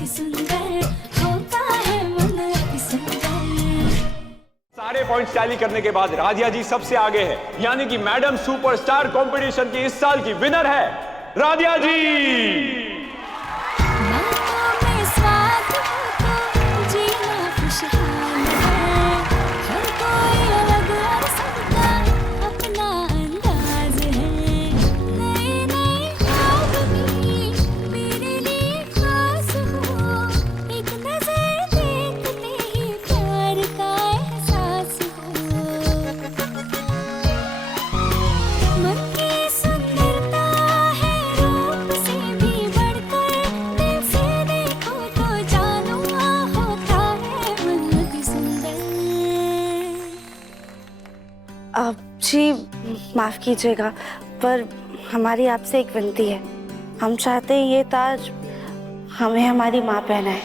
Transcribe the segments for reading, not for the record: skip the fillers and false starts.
अति सुंदर होता है मन अति सुंदर। सारे पॉइंट्स टैली करने के बाद राधिया जी सबसे आगे है, यानी कि मैडम सुपरस्टार कंपटीशन की इस साल की विनर है राधिया जी। जी माफ़ कीजिएगा, पर हमारी आपसे एक विनती है। हम चाहते हैं ये ताज हमें हमारी माँ पहनाए,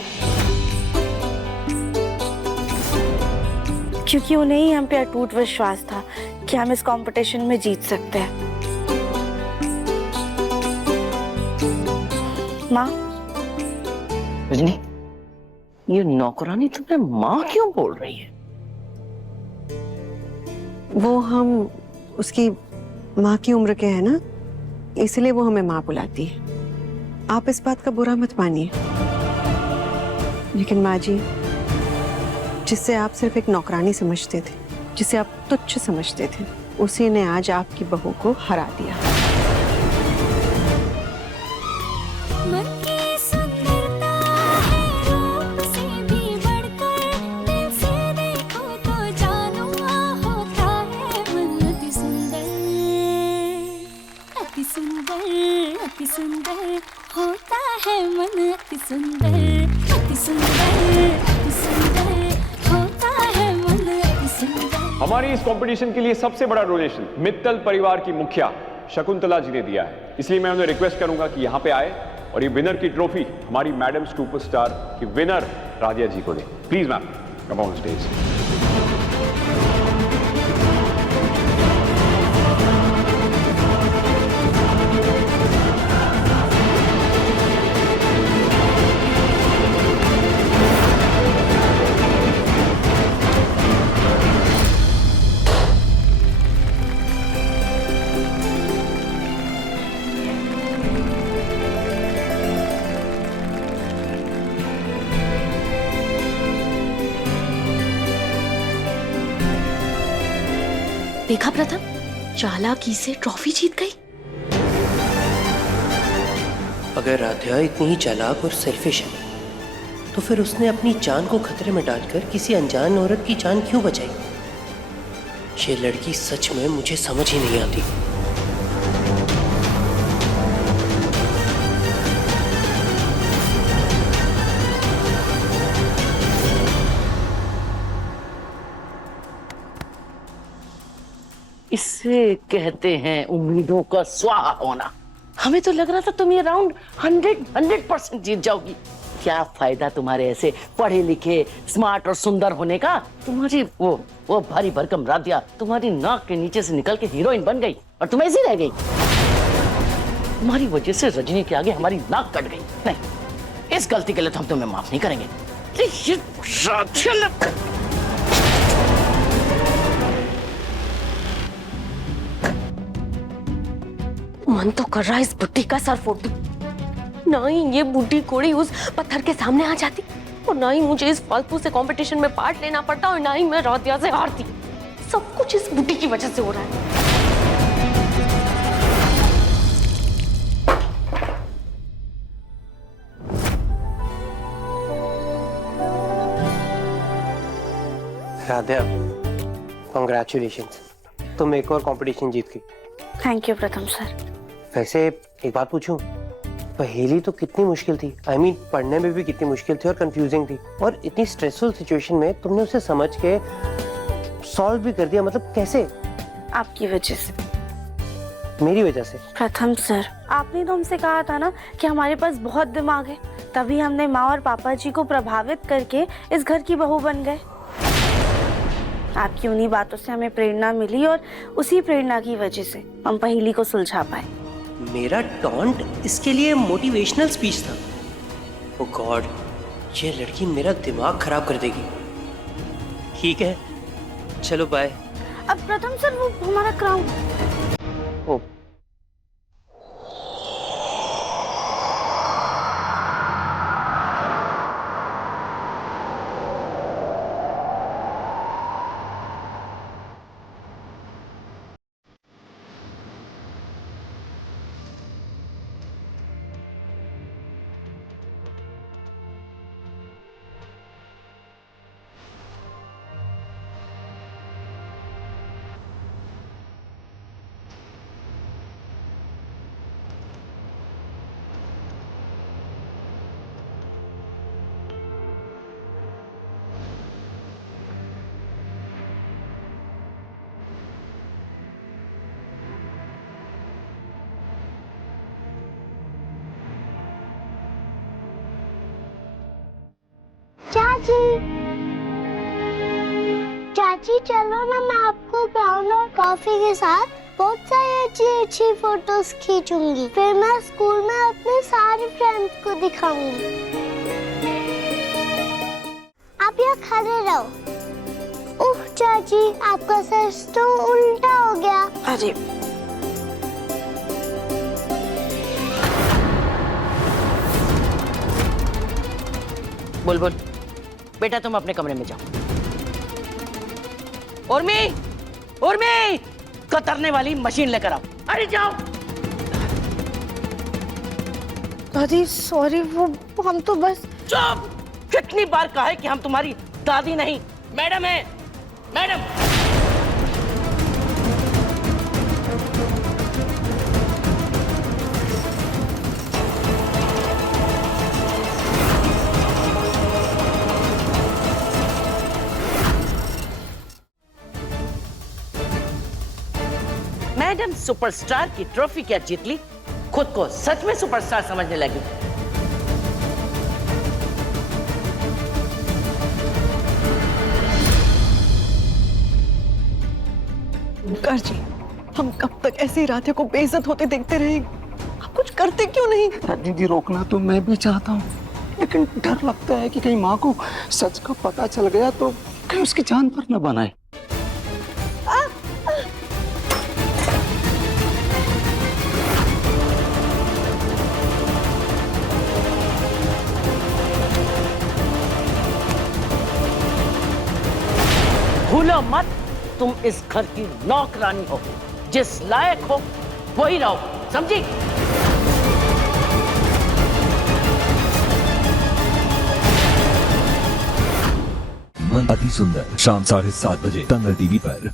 क्योंकि उन्हें ही हम पे अटूट विश्वास था कि हम इस कंपटीशन में जीत सकते हैं। माँ। रजनी, ये नौकरानी तुम्हें माँ क्यों बोल रही है? वो हम उसकी माँ की उम्र के हैं ना, इसलिए वो हमें माँ बुलाती है। आप इस बात का बुरा मत मानिए, लेकिन माँ जी, जिससे आप सिर्फ एक नौकरानी समझते थे, जिसे आप तुच्छ समझते थे, उसी ने आज आपकी बहू को हरा दिया। अति सुंदर होता है मन अति सुंदर, अति सुंदर, अति सुंदर होता है मन अति सुंदर। हमारी इस कंपटीशन के लिए सबसे बड़ा डोनेशन मित्तल परिवार की मुखिया शकुंतला जी ने दिया है, इसलिए मैं उन्हें रिक्वेस्ट करूंगा कि यहाँ पे आए और ये विनर की ट्रॉफी हमारी मैडम सुपरस्टार की विनर राधिया जी को दे। Please ma'am, come on stage. देखा प्रथम, चालाकी से ट्रॉफी जीत गई। अगर राधिया इतनी ही चालाक और सेल्फिश है, तो फिर उसने अपनी जान को खतरे में डालकर किसी अनजान औरत की जान क्यों बचाई? ये लड़की सच में मुझे समझ ही नहीं आती। इसे कहते हैं उम्मीदों का स्वाहा होना। हमें तो लग रहा था तुम ये राउंड 100% जीत जाओगी। क्या फायदा तुम्हारे ऐसे पढ़े लिखे, स्मार्ट और सुंदर होने का? तुम्हारी वो भारी भरकम राधिया तुम्हारी नाक के नीचे से निकल के हीरोइन बन गई और तुम ऐसी रह गई। तुम्हारी वजह से रजनी के आगे हमारी नाक कट गई। नहीं, इस गलती के लिए तो हम तुम्हें माफ नहीं करेंगे। मन तो कर रहा है इस बुड्ढी का सर फोड़ दूं। ना ही ये बुड्ढी कोड़ी उस पत्थर के सामने आ जाती, और ना ही मुझे इस फालतू से कंपटीशन में पार्ट लेना पड़ता, और ना ही मैं राधिया से हारती। सब कुछ इस बुड्ढी की वजह से हो रहा है। राधिया, कांग्रेचुलेशंस, तुम एक और कंपटीशन जीत गई। थैंक यू प्रथम सर। वैसे एक बात पूछूं, पहेली तो कितनी मुश्किल थी। I mean, पढ़ने में भी कितनी मुश्किल थी और कंफ्यूजिंग थी, और इतनी स्ट्रेसफुल सिचुएशन में तुमने उसे समझ के सॉल्व भी कर दिया। मतलब कैसे? आपकी वजह से। मेरी वजह से? प्रथम सर, आपने तो हमसे कहा था ना कि हमारे पास बहुत दिमाग है, तभी हमने माँ और पापा जी को प्रभावित करके इस घर की बहू बन गए। आपकी उन्हीं बातों से हमें प्रेरणा मिली, और उसी प्रेरणा की वजह से हम पहेली को सुलझा पाए। मेरा टॉन्ट इसके लिए मोटिवेशनल स्पीच था। ओह गॉड, ये लड़की मेरा दिमाग खराब कर देगी। ठीक है, चलो बाय। अब प्रथम सर वो हमारा क्राउन। ओ चाची चाची चलो ना, मैं आपको ब्राउन और कॉफी के साथ बहुत सारी अच्छी अच्छी फोटोज खींचूंगी, फिर मैं स्कूल में अपने सारे फ्रेंड्स को दिखाऊंगी। आप यहाँ खड़े रहो। उफ चाची, आपका सर तो उल्टा हो गया। अरे बुलबुल, बेटा तुम अपने कमरे में जाओ। उर्मी, उर्मी, कतरने वाली मशीन लेकर आओ। अरे जाओ। दादी सॉरी, वो हम तो बस। चुप! कितनी बार कहा है कि हम तुम्हारी दादी नहीं मैडम है, मैडम। मैडम सुपरस्टार की ट्रॉफी क्या जीत ली, खुद को सच में सुपरस्टार समझने लगी। ओंकार जी, हम कब तक ऐसे ही राधे को बेइज्जत होते देखते रहेंगे? आप कुछ करते क्यों नहीं? दीदी रोकना तो मैं भी चाहता हूँ, लेकिन डर लगता है कि कहीं माँ को सच का पता चल गया तो कहीं उसकी जान पर न बनाए। भूलो मत, तुम इस घर की नौकरानी हो, जिस लायक हो वही रहो, समझी? मन अति सुंदर, शाम 7:30 बजे तंग टीवी पर।